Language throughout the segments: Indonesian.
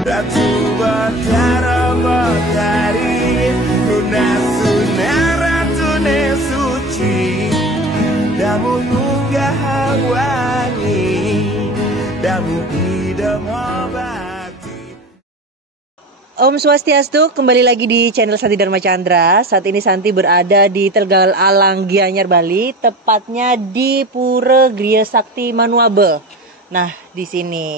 Ratu Batara Batari Lunasuna Ratune Suci Damu Nuga Hawani Damu Idamobati. Om Swastiastu, kembali lagi di channel Santi Dharma Chandra. Saat ini Santi berada di Tegal Alang, Gianyar, Bali, tepatnya di Pura Griya Sakti Manuabe. Nah, di sini.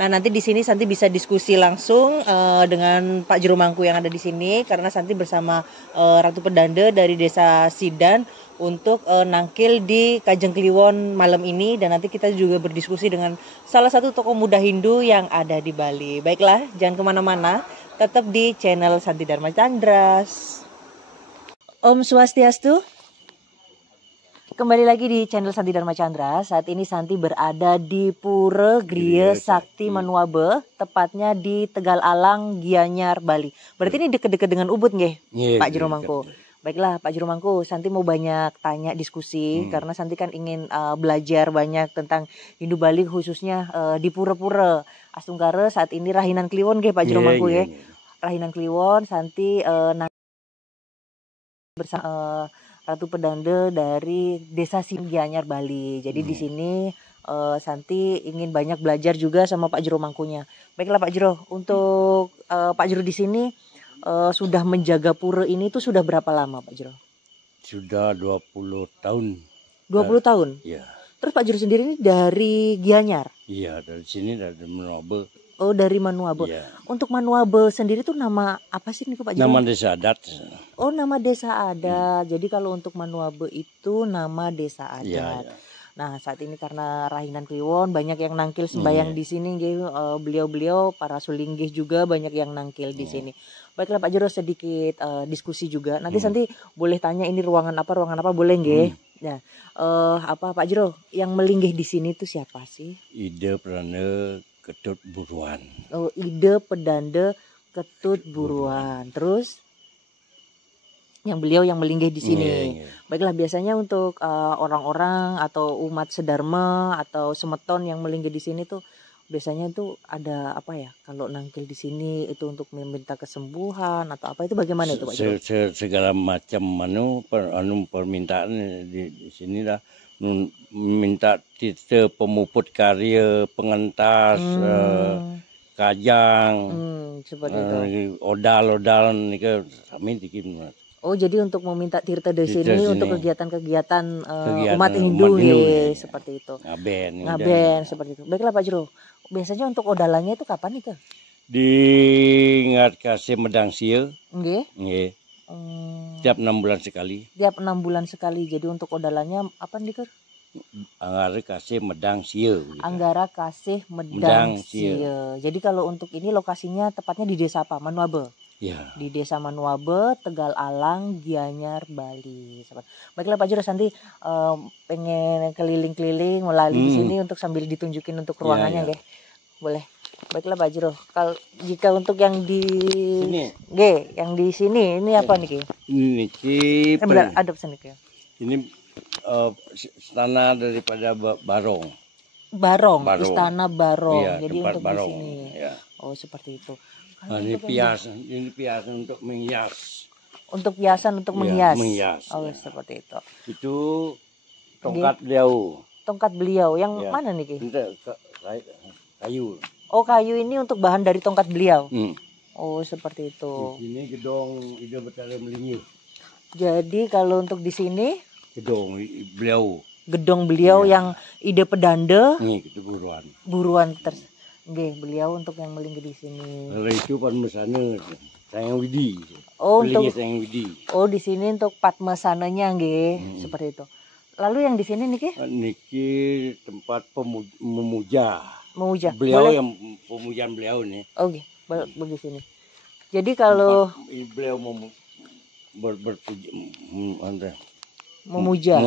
Nah, nanti di sini Santi bisa diskusi langsung dengan Pak Juru Mangku yang ada di sini, karena Santi bersama Ratu Pedanda dari Desa Sidan untuk nangkil di Kajeng Kliwon malam ini, dan nanti kita juga berdiskusi dengan salah satu tokoh muda Hindu yang ada di Bali. Baiklah, jangan kemana-mana, tetap di channel Santi Dharma Chandra. Om Swastiastu. Kembali lagi di channel Santi Dharma Chandra. Saat ini Santi berada di Pura Griya Sakti Manuabe, tepatnya di Tegal Alang, Gianyar, Bali. Berarti ini deket-deket dengan Ubud nggih, Pak Juru Mangku? Baiklah Pak Juru Mangku, Santi mau banyak tanya diskusi karena Santi kan ingin belajar banyak tentang Hindu Bali, khususnya di pura-pura Astunggara. Saat ini Rahinan Kliwon nggih Pak Juru Mangku ya. Rahinan Kliwon Santi bersama Ratu Pedanda dari Desa Gianyar, Bali. Jadi di sini Santi ingin banyak belajar juga sama Pak Juru Mangkunya. Baiklah Pak Juru, untuk Pak Juru di sini sudah menjaga pura ini tuh sudah berapa lama Pak Juru? Sudah 20 tahun. 20 tahun? Iya. Terus Pak Juru sendiri ini dari Gianyar? Iya, dari sini dari Manuabe. Oh, dari Manuabe. Iya. Untuk Manuabe sendiri tuh nama apa sih nih Pak Juru? Nama desa adat. Oh, nama desa adat. Jadi kalau untuk Manuabe itu nama desa adat. Iya. Nah, saat ini karena Rahinan Kliwon banyak yang nangkil sembayang di sini nggih, beliau-beliau para sulinggih juga banyak yang nangkil di sini. Baiklah Pak Juru, sedikit diskusi juga. Nanti Santi boleh tanya ini ruangan apa boleh nggih? Nah, apa Pak Juru yang melinggih di sini tuh siapa sih? Ide Prana Ketut Buruan. Oh, Ide Pedanda Ketut Buruan. Terus yang beliau yang melinggih di sini. Baiklah, biasanya untuk orang-orang atau umat sedharma atau semeton yang melinggih di sini tuh biasanya tuh ada apa ya? Kalau nangkil di sini itu untuk meminta kesembuhan atau apa, itu bagaimana itu Pak Juru? Segala macam permintaan di sini lah, minta kita pemuput karya, pengentas, kajang, seperti itu. Odal ni ke kami dikim. Oh, jadi untuk meminta tirta di sini untuk kegiatan-kegiatan umat Hindu ya, seperti itu. Ngaben seperti itu. Baiklah Pak Juru, biasanya untuk odalannya itu kapan itu? Di ngat kasih medang sia. Nggih. Nggih. Tiap 6 bulan sekali. Tiap 6 bulan sekali. Jadi untuk odalannya apa nih, Ker? Anggara kasih medang sia. Anggara kasih medang sia. Jadi kalau untuk ini lokasinya tepatnya di desa apa? Manuabe. Ya. Di Desa Manuabe, Tegal Alang, Gianyar, Bali. Baiklah Pak Juru, Santi pengen keliling-keliling melalui di sini untuk sambil ditunjukin untuk ruangannya, nggih. Boleh. Baiklah Pak Juru. Kalau jika untuk yang di sini, yang di sini ini apa nih, Ki? Ini ada pesan Ki. Ini istana daripada Barong. Barong, Istana Barong. Ya, jadi untuk Barong. Di sini. Ya. Oh, seperti itu. Ini piasan untuk menghias. Untuk piasan untuk menghias. Menghias. Oh, seperti itu. Itu tongkat beliau. Tongkat beliau yang mana nih, Ki? Kayu. Oh, kayu ini untuk bahan dari tongkat beliau. Oh, seperti itu. Ini gedong Ide Batara Melingih. Jadi kalau untuk di sini gedong beliau. Gedong beliau yang Ide Pedanda. Nih, itu buruan. Buruan nggih, beliau untuk yang melinggih di sini. Kalau itu Padmasana Sayang Widi. Oh, untuk Sayang Widi. Oh, di sini untuk Padmasananya nggih, seperti itu. Lalu yang di sini niki? Niki tempat memuja. Memuja. Beliau boleh? Yang pemujaan beliau nih. Oh, nggih, bagi sini. Jadi kalau beliau memuja. Memuja.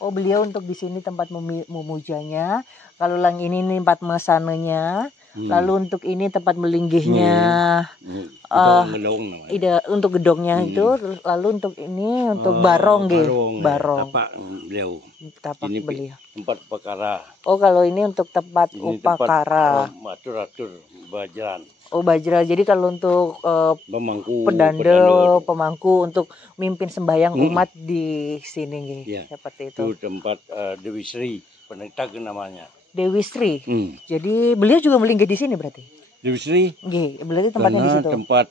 Oh, beliau untuk di sini tempat memujanya. Kalau yang ini nih tempat mesananya. Lalu untuk ini tempat melinggihnya. Gedong Ide untuk gedongnya itu. Lalu untuk ini untuk barong nggih. Barong. Tapak beliau. Tapak ini beliau. Tempat upakara. Oh, kalau ini untuk tempat upakara. Atur Bajran. Oh, Bajra. Jadi kalau untuk Pemangku. pemangku untuk mimpin sembahyang umat di sini nggih. Iya. Seperti Itu itu. tempat Dewi Sri, Penetag namanya. Dewi Sri. Jadi beliau juga melinggih di sini berarti. Dewi Sri. Nggih, berarti tempatnya di Karena situ. tempat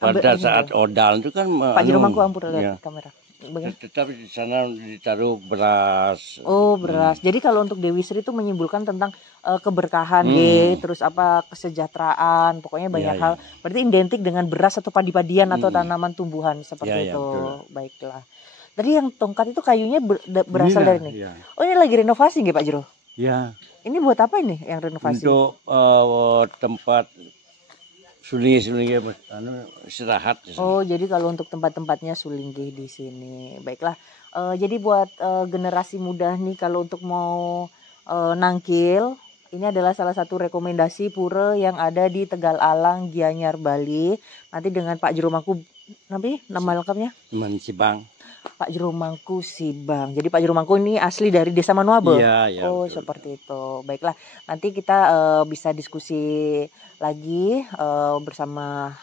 pada saat odal itu kan Pak Jero Mangku ampun lihat kamera. Tetapi di sana ditaruh beras. Oh, beras. Jadi kalau untuk Dewi Sri itu menyimpulkan tentang keberkahan, terus apa kesejahteraan, pokoknya banyak hal. Berarti identik dengan beras atau padi-padian atau tanaman tumbuhan seperti itu. Baiklah. Tadi yang tongkat itu kayunya berasal dari ini. Oh, ini lagi renovasi nggih Pak Jero? Ya. Ini buat apa ini yang renovasi? Untuk tempat sulingi istirahat. Oh, jadi kalau untuk tempat-tempatnya sulinggih di sini. Baiklah. Jadi buat generasi muda nih kalau untuk mau nangkil, ini adalah salah satu rekomendasi pura yang ada di Tegal Alang, Gianyar, Bali. Nanti dengan Pak Jero Mangku, nanti nama lengkapnya? Sibang. Pak Jero Mangku Sibang. Jadi Pak Jero Mangku ini asli dari Desa Manuabe. Iya, oh, betul. Seperti itu. Baiklah, nanti kita bisa diskusi lagi bersama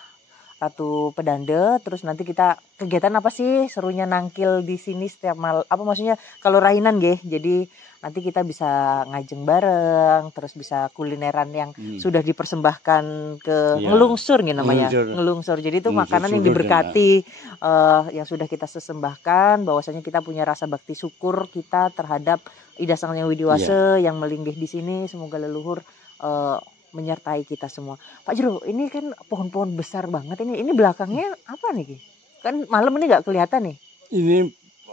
Ratu Pedande. Terus nanti kita kegiatan apa sih serunya nangkil di sini setiap malam? Apa maksudnya kalau rainan nggih? Jadi nanti kita bisa ngajeng bareng, terus bisa kulineran yang sudah dipersembahkan ke ngelungsur gitu namanya. Ngelungsur. Jadi itu makanan yang diberkati yang sudah kita sesembahkan, bahwasanya kita punya rasa bakti syukur kita terhadap Ida Sang Hyang Widiwase yang melinggih di sini. Semoga leluhur menyertai kita semua. Pak Jero, ini kan pohon-pohon besar banget ini. Ini belakangnya apa nih, Ki? Kan malam ini nggak kelihatan nih. Ini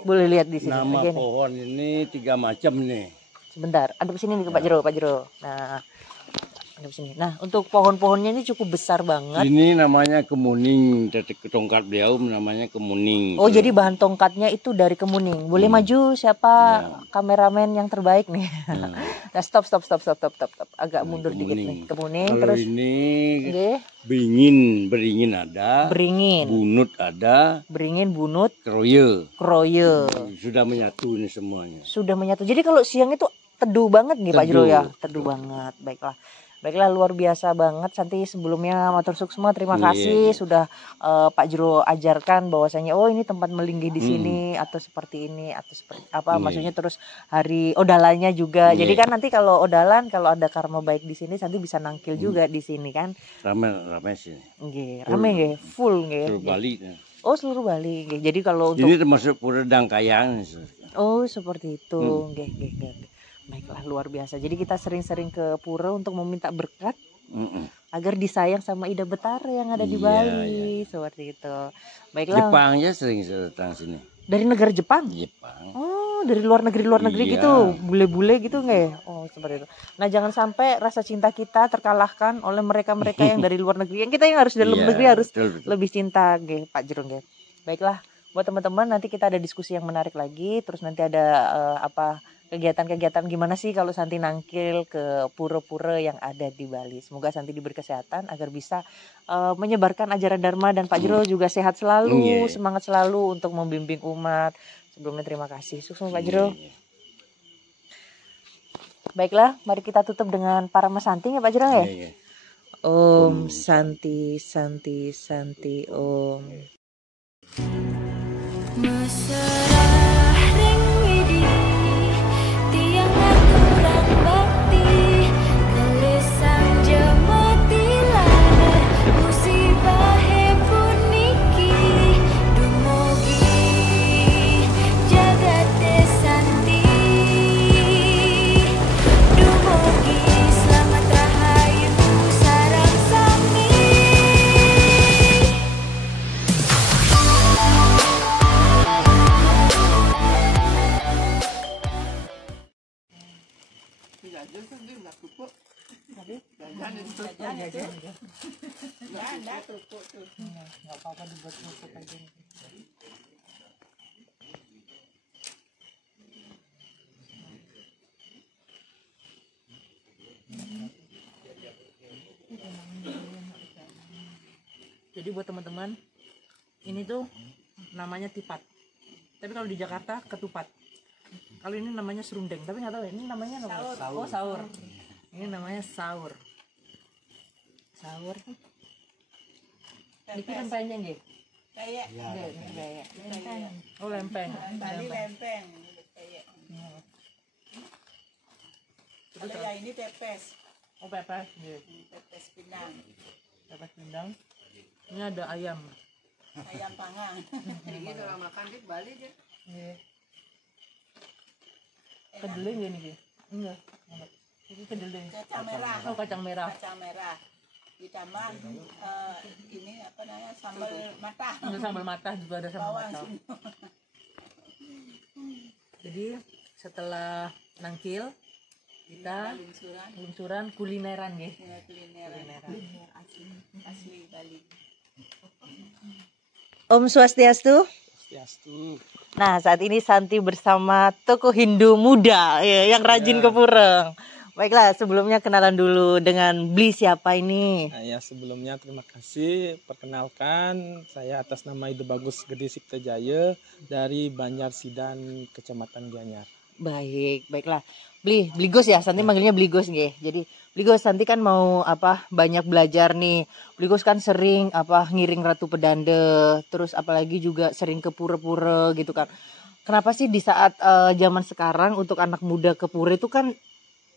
boleh lihat di sini. Nama pohon ini 3 macam nih. Sebentar, ada di sini nih Pak Jero, Pak Jero. Nah, ada di sini. Nah, untuk pohon-pohonnya ini cukup besar banget. Ini namanya kemuning. Tongkat beliau namanya kemuning. Oh, jadi bahan tongkatnya itu dari kemuning. Boleh maju siapa kameramen yang terbaik nih? Nah, stop. Agak mundur dikit nih. Kemuning. Kalau terus ini beringin ada. Bunut ada. Beringin, bunut. Kroye. Sudah menyatu ini semuanya. Sudah menyatu. Jadi kalau siang itu teduh banget nih Pak Jero ya. Teduh banget. Baiklah luar biasa banget. Santi sebelumnya matur suksma terima kasih sudah Pak Jero ajarkan bahwasanya oh ini tempat melinggih di sini atau seperti ini atau seperti apa maksudnya terus hari odalanya juga. Jadi kan nanti kalau odalan kalau ada karma baik di sini Santi bisa nangkil juga di sini kan. Rame sih. Nggih, rame nggih, full nggih. Seluruh Bali. Oh, seluruh Bali nggih. Jadi kalau untuk ini termasuk Pura Dangkayang. Oh, seperti itu. Nggih. Baiklah luar biasa. Jadi kita sering-sering ke pura untuk meminta berkat agar disayang sama Ida Betara yang ada di Bali. Seperti itu. Baiklah. Jepang ya sering datang sini. Dari negara Jepang? Jepang. Oh, dari luar negeri gitu. Bule-bule gitu nggak ya? Oh, seperti itu. Nah, jangan sampai rasa cinta kita terkalahkan oleh mereka-mereka yang dari luar negeri. Yang kita yang harus dalam negeri harus betul. Lebih cinta nggih, Pak Jero nggih. Baiklah. Buat teman-teman nanti kita ada diskusi yang menarik lagi. Terus nanti ada kegiatan-kegiatan gimana sih kalau Santi nangkil ke pura-pura yang ada di Bali. Semoga Santi diberi kesehatan agar bisa menyebarkan ajaran Dharma dan Pak Jero juga sehat selalu, semangat selalu untuk membimbing umat. Sebelumnya terima kasih. Sukses Pak Jero. Baiklah, mari kita tutup dengan Parama Santi ya Pak Jero ya. Om Santi Om. Jadi buat teman-teman, ini tuh namanya tipat. Tapi kalau di Jakarta ketupat. Kalau ini namanya serundeng, tapi nggak tahu ini namanya apa? Saur. Oh, saur. Ini namanya saur. Sahur. Ini lempengnya nggih. Kayak Lempeng. Oh, lempeng. Bali lempeng kayak. Kalau yang ini pepes. Oh, pepes nggih. Pepes Pinang. Pepes pindang. Ini ada ayam. Ayam panggang. Ini kalau makan di Bali dia. Nggih. Kedelai nggih niki? Enggak. Ini kedelai. Kacang merah. Oh, kacang merah. Kacang merah. Ditambah ini apa namanya sambal matah. Ini sambal matah juga ada sambal Bawang matah. semua. Jadi setelah nangkil kita Lingsuran. lungsuran kulineran nggih. Ya, kulineran. Asli Bali. Om Swastiastu. Swastiastu. Nah, saat ini Santi bersama tokoh Hindu muda ya, yang rajin ke pura. Baiklah, sebelumnya kenalan dulu dengan Bli siapa ini? Nah, ya sebelumnya terima kasih. Perkenalkan, saya atas nama Ide Bagus Gede Sikta Jaya dari Banjar Sidan, Kecamatan Gianyar. Baiklah. Bligos ya, Santi manggilnya Bligos nggih. Jadi Bligos, Santi kan mau banyak belajar nih. Bligos kan sering ngiring Ratu Pedanda, terus apalagi juga sering ke pura-pura gitu kan. Kenapa sih di saat zaman sekarang untuk anak muda ke pura itu kan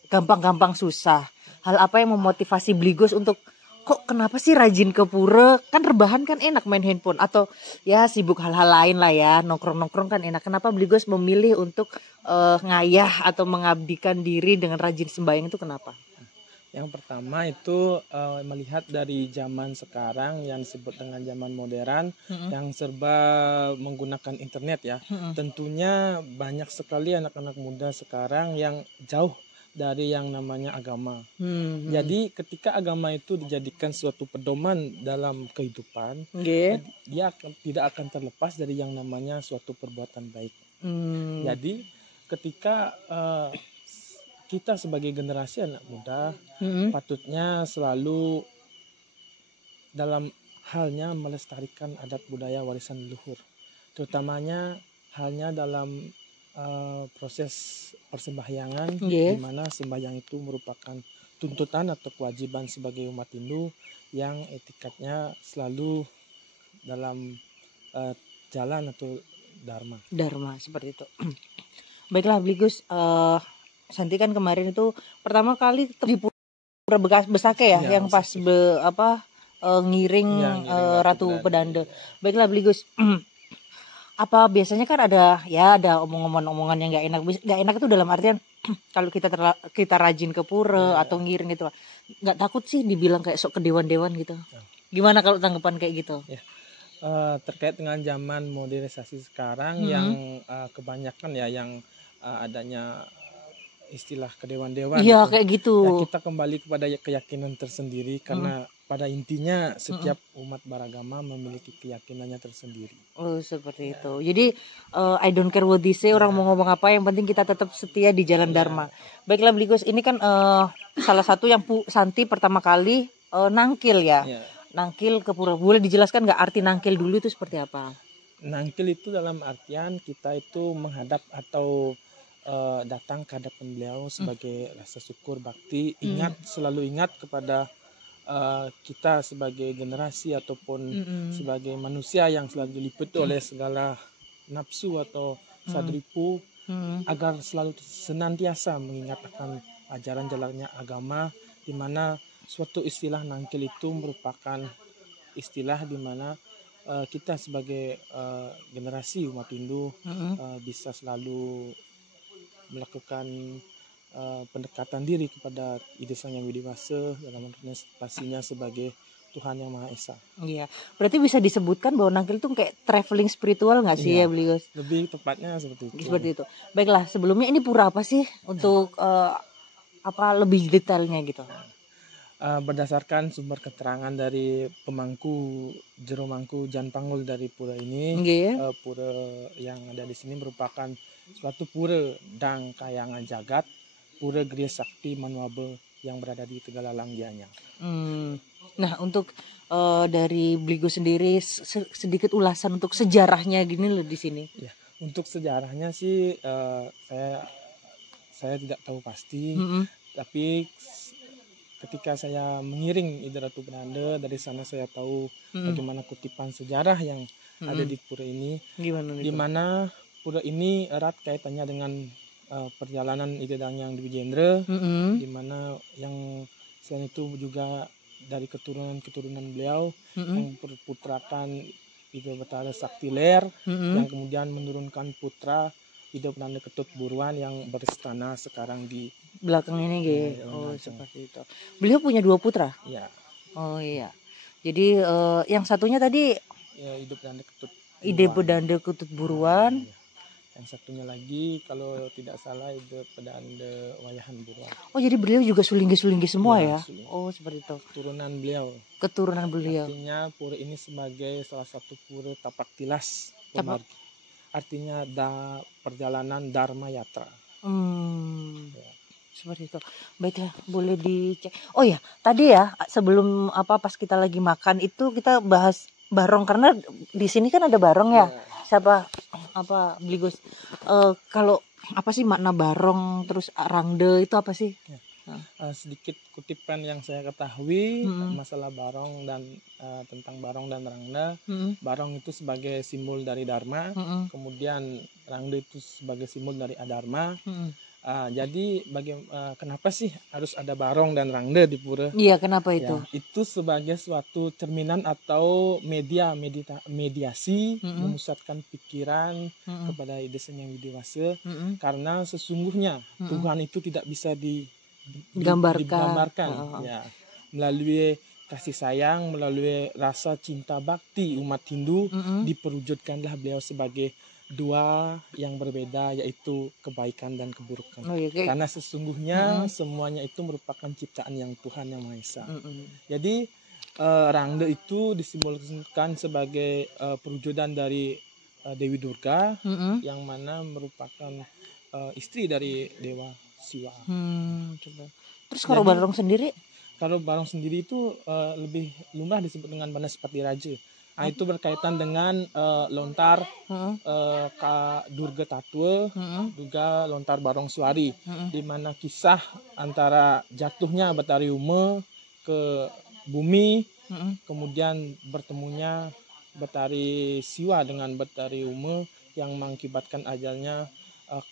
gampang-gampang susah? Hal apa yang memotivasi Bligos untuk kok kenapa sih rajin ke pura? Kan rebahan kan enak main handphone atau ya sibuk hal-hal lain lah ya, nongkrong-nongkrong kan enak. Kenapa Bligos memilih untuk ngayah atau mengabdikan diri dengan rajin sembahyang itu kenapa? Yang pertama itu melihat dari zaman sekarang yang disebut dengan zaman modern, yang serba menggunakan internet ya. Tentunya banyak sekali anak-anak muda sekarang yang jauh dari yang namanya agama. Jadi ketika agama itu dijadikan suatu pedoman dalam kehidupan, dia tidak akan terlepas dari yang namanya suatu perbuatan baik. Jadi ketika kita sebagai generasi anak muda patutnya selalu dalam halnya melestarikan adat budaya warisan leluhur, terutamanya halnya dalam proses persembahyangan, di mana sembahyang itu merupakan tuntutan atau kewajiban sebagai umat Hindu yang etikatnya selalu dalam jalan atau dharma seperti itu. Baiklah Bligos, Santi kan kemarin itu pertama kali di Pura Besake ya, yang pas ngiring Ratu Pedanda. Baiklah Bligos, apa biasanya kan ada omongan-omongan yang nggak enak itu dalam artian kalau kita rajin ke pura atau ngiring gitu, nggak takut sih dibilang kayak sok kedewan-dewan gitu? Gimana kalau tanggapan kayak gitu? Terkait dengan zaman modernisasi sekarang yang kebanyakan ya yang adanya istilah kedewan-dewan. Iya kayak gitu. Ya, kita kembali kepada keyakinan tersendiri karena pada intinya setiap umat beragama memiliki keyakinannya tersendiri. Oh seperti itu. Jadi I don't care what they say, orang mau ngomong apa, yang penting kita tetap setia di jalan dharma. Baiklah Bligos, ini kan salah satu yang Santi pertama kali nangkil ya. Nangkil ke pura. Boleh dijelaskan nggak arti nangkil dulu itu seperti apa? Nangkil itu dalam artian kita itu menghadap atau datang ke hadapan beliau sebagai rasa syukur bakti, selalu ingat kepada kita sebagai generasi ataupun sebagai manusia yang selalu diliputi oleh segala nafsu atau sadripu, agar selalu senantiasa mengingat akan ajaran jalannya agama, di mana suatu istilah nangkil itu merupakan istilah di mana kita sebagai generasi umat Hindu bisa selalu melakukan pendekatan diri kepada Ide Sang Yang Widewasa dalam pastinya sebagai Tuhan Yang Maha Esa. Iya, berarti bisa disebutkan bahwa nangkil itu kayak traveling spiritual nggak sih ya Bligos? Lebih tepatnya seperti itu. Seperti itu. Baiklah, sebelumnya ini pura apa sih untuk lebih detailnya gitu? Berdasarkan sumber keterangan dari pemangku Jero Mangku Jan Panggul dari pura ini, pura yang ada di sini merupakan suatu pura dang kayangan jagat, pura Griya Sakti Manuabe yang berada di Tegalalang Gianyar. Nah untuk dari Bligos sendiri sedikit ulasan untuk sejarahnya gini loh di sini. Ya, untuk sejarahnya sih saya tidak tahu pasti, tapi ketika saya mengiring Ide Ratu Belanda, dari sana saya tahu bagaimana kutipan sejarah yang ada di pura ini, Gimana nih? di mana pura ini erat kaitannya dengan perjalanan Ide Danyang Dwi Jendra, di mana yang selain itu juga dari keturunan beliau yang berputrakan Ide Batara Sakti Ler, yang kemudian menurunkan putra Ide Belanda Ketut Buruan yang beristana sekarang di Belakang ini gitu. Ya, Oh, langsung. seperti itu. Beliau punya 2 putra. ya, Oh iya. Jadi yang satunya tadi Ide Belanda Ketut Ide Buruan. Belanda Ketut Buruan. Ya. Yang satunya lagi kalau tidak salah Ide Belanda Wayahan Buruan. Oh, jadi beliau juga sulinggi-sulinggi semua ya? Ya, sulinggi. Oh, seperti itu. Turunan beliau. Keturunan beliau. Artinya pura ini sebagai salah satu pura tapak tilas Tapak. pemargi. Artinya perjalanan Dharma Yatra. Ya. Seperti itu. Baiklah, boleh dicek. Oh ya, tadi ya sebelum pas kita lagi makan itu kita bahas barong, karena di sini kan ada barong ya. Siapa beli Gus? Kalau apa sih makna barong, terus rangde itu apa sih? Sedikit kutipan yang saya ketahui masalah barong dan tentang barong dan rangda. Barong itu sebagai simbol dari Dharma, kemudian rangda itu sebagai simbol dari adharma. Jadi kenapa sih harus ada barong dan rangda di pura? Iya, kenapa itu? Ya, itu sebagai suatu cerminan atau mediasi memusatkan pikiran kepada ide yang dewasa, karena sesungguhnya Tuhan itu tidak bisa digambarkan ya, melalui kasih sayang, melalui rasa cinta bakti umat Hindu, diperwujudkanlah beliau sebagai dua yang berbeda, yaitu kebaikan dan keburukan. Oh, iya, Karena sesungguhnya semuanya itu merupakan ciptaan yang Tuhan Yang Maha Esa. Jadi rangda itu disimbolkan sebagai perwujudan dari Dewi Durga, yang mana merupakan istri dari Dewa Siwa. Coba. Terus kalau barong sendiri? Kalau barong sendiri itu lebih lumrah disebut dengan Banaspati Raja. Nah, itu berkaitan dengan lontar Durga Tatwa, juga lontar Barong Suari, di mana kisah antara jatuhnya Batari Uma ke bumi, kemudian bertemunya Batari Siwa dengan Batari Uma yang mengakibatkan ajalnya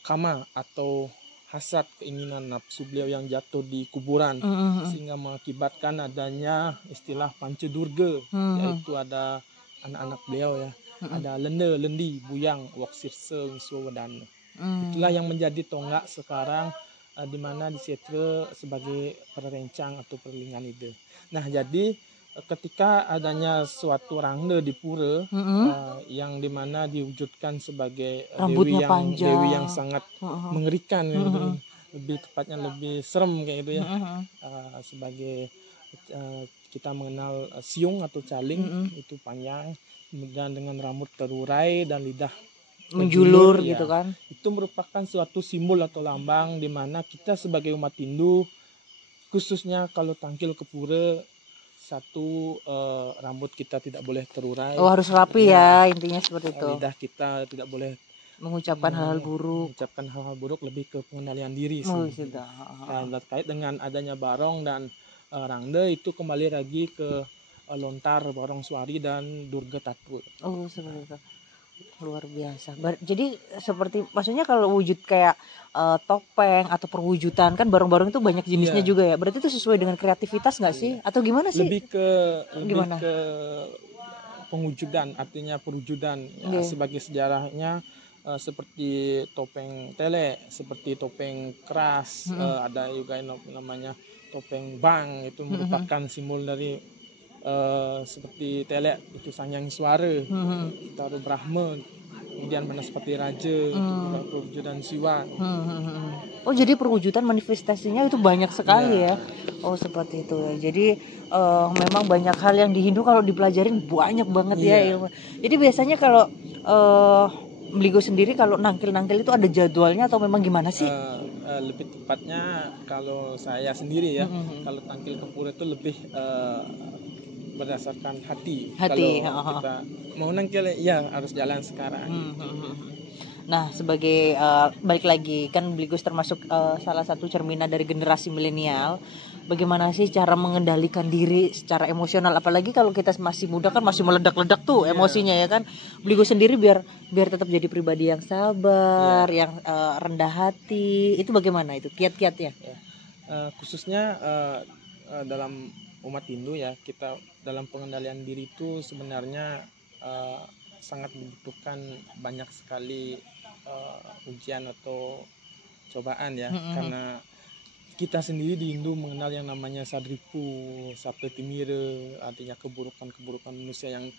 kama atau hasrat, keinginan nafsu beliau yang jatuh di kuburan, sehingga mengakibatkan adanya istilah Pancadurga, yaitu ada anak-anak beliau ya, ada Lenda, Lendi, Buyang, Waksirse, Wiswawadana. Itulah yang menjadi tonggak sekarang, di mana disetra sebagai perencang atau perlingan ide. Nah, jadi ketika adanya suatu rangda di pura, yang dimana diwujudkan sebagai dewi yang sangat mengerikan, lebih tepatnya lebih serem kayak gitu ya, sebagai kita mengenal siung atau caling, itu panjang, kemudian dengan rambut terurai dan lidah menjulur ya, gitu kan. Itu merupakan suatu simbol atau lambang di mana kita sebagai umat Hindu, khususnya kalau tampil ke pura, satu rambut kita tidak boleh terurai. Oh, harus rapi ya, intinya seperti itu. Lidah kita tidak boleh mengucapkan hal-hal buruk. Mengucapkan hal-hal buruk, lebih ke pengendalian diri. Oh, sudah. Dan terkait dengan adanya barong dan rangda, itu kembali lagi ke lontar Barong Suari dan Durga Tatwa. Oh, seperti itu. Luar biasa. Jadi seperti maksudnya kalau wujud kayak topeng atau perwujudan, kan barong-barong itu banyak jenisnya juga ya. Berarti itu sesuai dengan kreativitas nggak sih? Atau gimana sih? Lebih ke pengujudan, artinya perwujudan. Ya, sebagai sejarahnya seperti topeng tele, seperti topeng keras, ada juga yang namanya topeng bang, itu merupakan simbol dari seperti tele itu Sangyang Suara, Taruh Brahma, kemudian Banaspati Raja, perwujudan Siwa. Oh, jadi perwujudan manifestasinya itu banyak sekali ya. Oh, seperti itu ya. Jadi memang banyak hal yang di Hindu kalau dipelajarin banyak banget ya ilmu. Jadi biasanya kalau Beligo sendiri kalau nangkil-nangkil itu ada jadwalnya atau memang gimana sih? Lebih tepatnya kalau saya sendiri ya, kalau tampil ke pura itu lebih berdasarkan hati. Kalau kita mau nangkil ya harus jalan sekarang. Nah, sebagai balik lagi kan Beligo termasuk salah satu cerminan dari generasi milenial. bagaimana sih cara mengendalikan diri secara emosional, apalagi kalau kita masih muda kan masih meledak-ledak tuh emosinya ya kan. Bligo sendiri biar tetap jadi pribadi yang sabar, yang rendah hati, itu bagaimana itu kiat-kiatnya? Khususnya dalam umat Hindu ya, kita dalam pengendalian diri itu sebenarnya sangat membutuhkan banyak sekali ujian atau cobaan ya, karena kita sendiri di Hindu mengenal yang namanya sadripu, sapetimire, artinya keburukan-keburukan manusia yang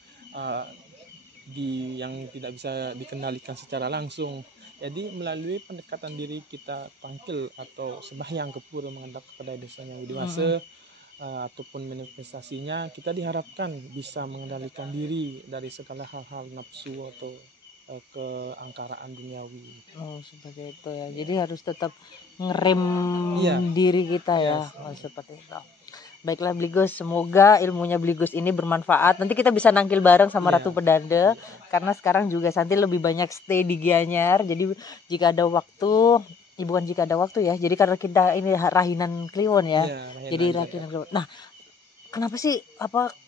yang tidak bisa dikendalikan secara langsung. Jadi melalui pendekatan diri kita tampil atau sembahyang ke pura menghadap kepada desa yang dewasa, ataupun manifestasinya, kita diharapkan bisa mengendalikan diri dari segala hal-hal nafsu atau keangkaraan duniawi. Oh, seperti itu ya. Jadi harus tetap ngerem diri kita ya. Oh, seperti itu. Baiklah Bligos, semoga ilmunya Bligos ini bermanfaat. Nanti kita bisa nangkil bareng sama Ratu Pedanda, karena sekarang juga Santi lebih banyak stay di Gianyar. Jadi jika ada waktu, bukan jika ada waktu ya. Jadi karena kita ini Rahinan Kliwon ya. Jadi Rahinan Kliwon. Nah, kenapa sih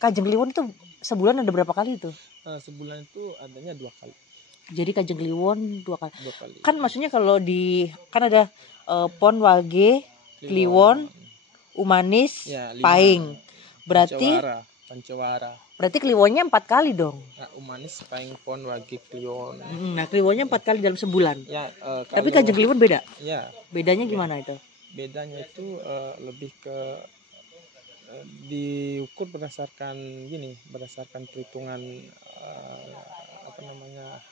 Kajeng Kliwon itu sebulan ada berapa kali itu? Sebulan itu adanya 2 kali. Jadi Kajeng Kliwon 2 kali. Kan maksudnya kalau kan ada Pon Wage, Kliwon, Umanis, Paing. Berarti Pancawara. Berarti Kliwonnya 4 kali dong. Nah, Umanis, Paing, Pon, Wage, Kliwon. Nah, Kliwonnya 4 kali dalam sebulan. Ya, tapi Kajeng Kliwon beda. Ya. Bedanya gimana itu? Bedanya itu lebih ke diukur berdasarkan perhitungan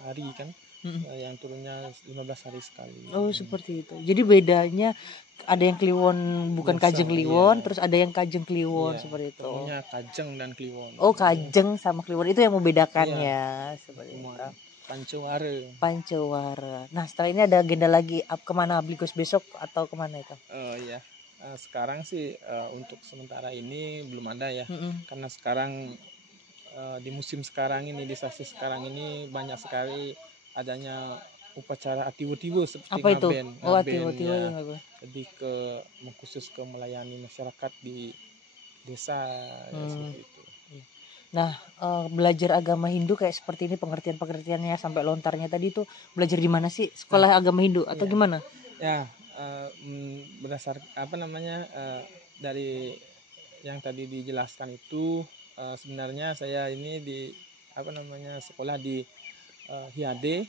hari kan, yang turunnya 15 hari sekali. Oh, seperti itu. Jadi bedanya ada yang Kliwon bukan Kajeng Kliwon, terus ada yang Kajeng Kliwon, seperti itu. Namanya Kajeng dan Kliwon. Oh, Kajeng sama Kliwon itu yang membedakannya, seperti itu. Pancawara. Nah, setelah ini ada agenda lagi kemana Bligos besok atau kemana itu? Sekarang sih untuk sementara ini belum ada ya, karena sekarang di musim sekarang ini, di sasi sekarang ini banyak sekali adanya upacara atiwo-tiwo seperti apa itu? ngaben. Atiwo-tiwo ya. Lebih khusus ke melayani masyarakat di desa seperti itu. Nah, belajar agama Hindu kayak seperti ini pengertiannya sampai lontarnya tadi itu belajar di mana sih? Sekolah agama Hindu atau gimana? Ya, berdasar dari yang tadi dijelaskan itu, sebenarnya saya ini sekolah di HIADE,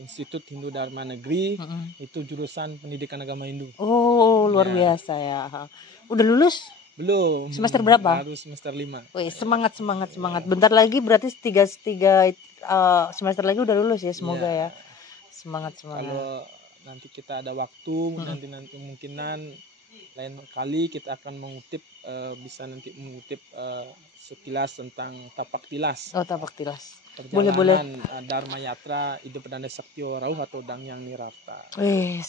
Institut Hindu Dharma Negeri, itu jurusan pendidikan agama Hindu. Oh, luar biasa ya. Udah lulus? Belum. Semester berapa? Baru semester 5. Wih, semangat. Bentar lagi berarti 3 semester lagi udah lulus ya, semoga ya. Semangat. Kalau nanti kita ada waktu, nanti kemungkinan lain kali kita akan mengutip sekilas tentang tapak tilas. Oh, tapak tilas. Boleh. Dharma Yatra Ida Pedanda Saktio Rauh atau Dangyang Nirarta.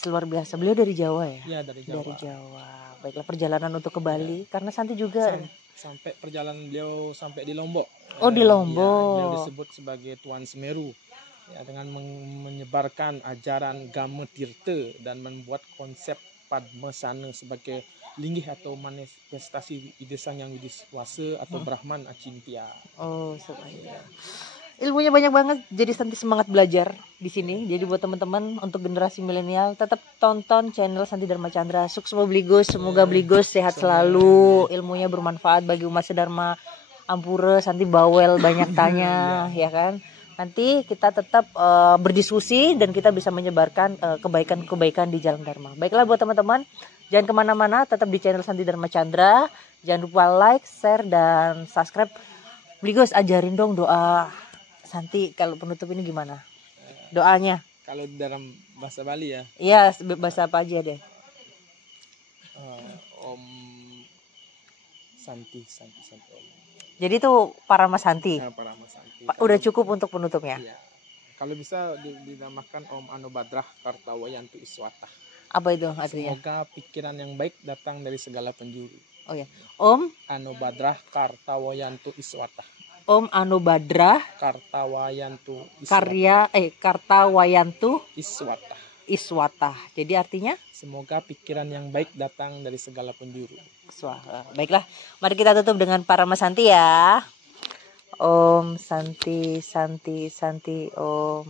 Luar biasa. Beliau dari Jawa ya? Iya, dari Jawa. Baiklah, perjalanan untuk ke Bali karena Santi juga sampai perjalanan beliau sampai di Lombok. Oh, di Lombok. Ya, beliau disebut sebagai Tuan Semeru. Ya, dengan menyebarkan ajaran Gama Tirta dan membuat konsep Padmasana sebagai linggih atau manifestasi ide sang yang widiswasa atau Brahman Acintya. Oh, seperti itu. Ilmunya banyak banget, jadi Santi semangat belajar di sini. Jadi buat teman-teman untuk generasi milenial tetap tonton channel Santi Dharma Chandra. Sukses Bligos, semoga Bligos sehat selalu, ilmunya bermanfaat bagi umat sedharma Ampura. Santi bawel banyak tanya ya kan. Nanti kita tetap berdiskusi dan kita bisa menyebarkan kebaikan-kebaikan di jalan Dharma. Baiklah buat teman-teman, jangan kemana-mana, tetap di channel Santi Dharma Chandra. Jangan lupa like, share, dan subscribe. Bligos, ajarin dong doa Santi kalau penutup ini gimana? Doanya? Kalau dalam bahasa Bali ya? Iya, bahasa apa aja deh. Om Santi Om. Jadi itu Parama Santi. Parama Santi. Udah cukup untuk penutupnya. Iya. Kalau bisa dinamakan Om Anobadrah Kartawayantu Iswata. Apa itu artinya? Semoga pikiran yang baik datang dari segala penjuru. Oh ya. Om Anobadrah Kartawayantu Iswata. Om Anobadrah Kartawayantu Kartawayantu Iswata. Iswata. Jadi artinya? Semoga pikiran yang baik datang dari segala penjuru. Swaha. Baiklah, mari kita tutup dengan Parama Santi ya. Om Santi Santi Santi Om.